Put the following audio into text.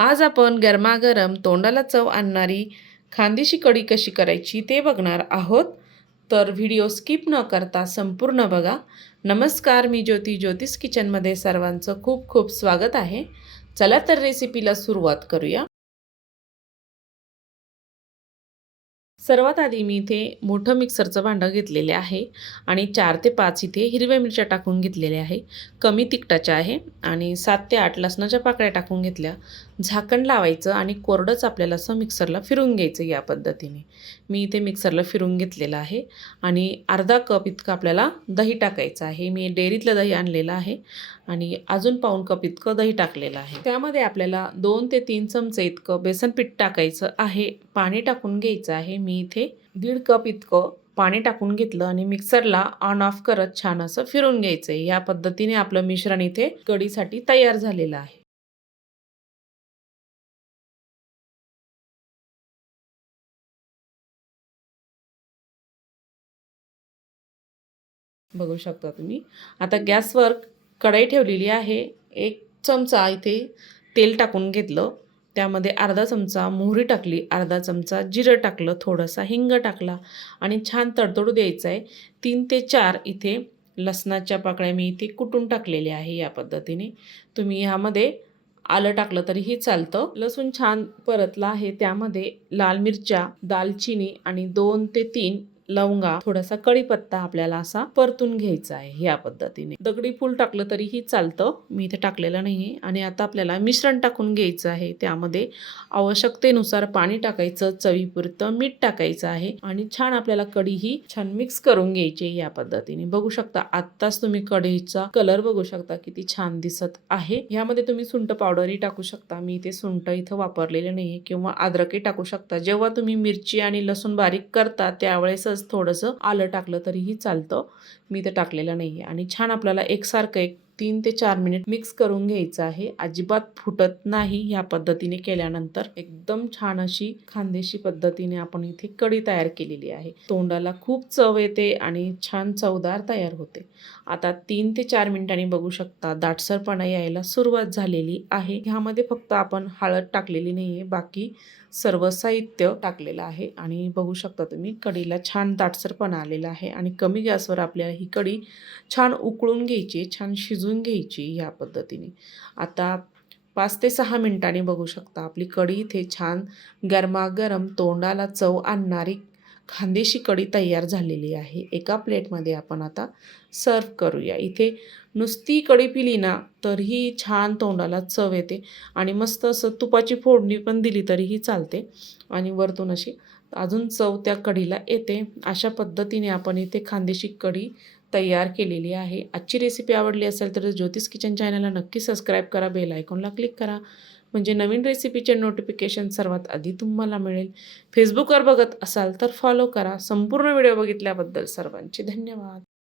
आज आपण गरमागरम तोंडाला चव आणणारी खानदेशी कढी कशी करायची ते बघणार आहोत. तर व्हिडिओ स्किप न करता संपूर्ण बघा. नमस्कार, मी ज्योती, ज्योतिष किचनमध्ये सर्वांचं खूप खूप स्वागत आहे. चला तर रेसिपीला सुरुवात करूया. सर्वात आधी मी इथे मोठं मिक्सरचं भांडं घेतलेले आहे आणि 4 ते 5 इथे हिरव्या मिरच्या टाकून घेतलेल्या आहे. कमी तिखटाच्या आहे आणि 7 ते 8 लसणाच्या पाकळ्या टाकून घेतल्या. झाकण लावायचं आणि कोरडंच आपल्याला असं मिक्सरला फिरवून घ्यायचं या पद्धतीने. मी इथे मिक्सरला फिरवून घेतलेलं आहे आणि अर्धा कप इतकं आपल्याला दही टाकायचं आहे. मी डेअरीतलं दही आणलेलं आहे आणि अजून पाऊण कप इतकं दही टाकलेलं आहे. त्यामध्ये आपल्याला 2 ते 3 चमचे इतकं बेसन पीठ टाकायचं आहे. पाणी टाकून घ्यायचं आहे. मी इथे 1.5 कप इतकं पाणी टाकून घेतलं आणि मिक्सरला ऑन ऑफ करत छान असं फिरून घ्यायचं आहे. या पद्धतीने आपलं मिश्रण इथे कढीसाठी तयार झालेलं आहे. बघू शकता तुम्ही. आता गॅसवर कढई ठेवलेली आहे. 1 चमचा इथे तेल टाकून घेतलं. त्यामध्ये अर्धा चमचा मोहरी टाकली, अर्धा चमचा जिरं टाकलं, थोडासा हिंग टाकला आणि छान तडतडू द्यायचं आहे. 3 ते 4 इथे लसणाच्या पाकळ्या मी इथे कुटून टाकलेल्या आहे या पद्धतीने. तुम्ही ह्यामध्ये आलं टाकलं तरीही चालतं. लसूण छान परतला आहे. त्यामध्ये लाल मिरच्या, दालचिनी आणि 2 ते 3 लवंगा, थोडासा कढीपत्ता आपल्याला असा परतून घ्यायचा आहे या पद्धतीने. दगडी फूल टाकलं तरीही चालतं. मी इथे टाकलेलं नाहीये. आणि आता आपल्याला मिश्रण टाकून घ्यायचं आहे. त्यामध्ये आवश्यकतेनुसार पाणी टाकायचं, चवीपुरतं मीठ टाकायचं आहे आणि छान आपल्याला कढी ही छान मिक्स करून घ्यायची या पद्धतीने. बघू शकता आत्ताच तुम्ही कढीचा कलर बघू शकता किती छान दिसत आहे. यामध्ये तुम्ही सुंठ पावडरही टाकू शकता. मी इथे सुंठ इथं वापरलेले नाहीये किंवा अद्रकही टाकू शकता. जेव्हा तुम्ही मिरची आणि लसूण बारीक करता त्यावेळेसच थोडंसं आलं टाकलं तरीही चालतं. मी ते टाकलेलं नाहीये. आणि छान आपल्याला एकसारखं 3 ते 4 मिनिट मिक्स करून घ्यायचं आहे. अजिबात फुटत नाही या पद्धतीने केल्यानंतर. एकदम छान अशी खानदेशी पद्धतीने आपण इथे कढी तयार केलेली आहे. तोंडाला खूप चव येते आणि छान चवदार तयार होते. आता 3 ते 4 मिनिटांनी बघू शकता दाटसरपणा यायला सुरुवात झालेली आहे. ह्यामध्ये फक्त आपण हळद टाकलेली नाहीये, बाकी सर्व साहित्य टाकलेलं आहे आणि बघू शकता तुम्ही कढीला छान दाटसरपणा आलेला आहे. आणि कमी गॅसवर आपल्याला ही कढी छान उकळून घ्यायची, छान शिजून घ्यायची या पद्धतीने. आता 5 ते 6 मिनिटांनी बघू शकता आपली कढी इथे छान गरमागरम तोंडाला चव आणणारी खानदेशी कढी तयार झालेली आहे. एका प्लेटमध्ये आपण आता सर्व करूया. इथे नुसती कढी पिली ना तरीही छान तोंडाला चव येते आणि मस्त असं तुपाची फोडणी पण दिली तरीही चालते आणि वरतून अशी अजून चव त्या कढीला येते. अशा पद्धतीने आपण इथे खानदेशी कढी तयार केलेली आहे. आजची रेसिपी आवडली असेल तर ज्योतिष किचन चॅनलला नक्की सबस्क्राईब करा, बेल आयकॉनला क्लिक करा म्हणजे नवीन रेसिपीचे नोटिफिकेशन सर्वात आधी तुम्हाला मिळेल. फेसबुकवर बघत असाल तर फॉलो करा. संपूर्ण व्हिडिओ बघितल्याबद्दल सर्वांचे धन्यवाद.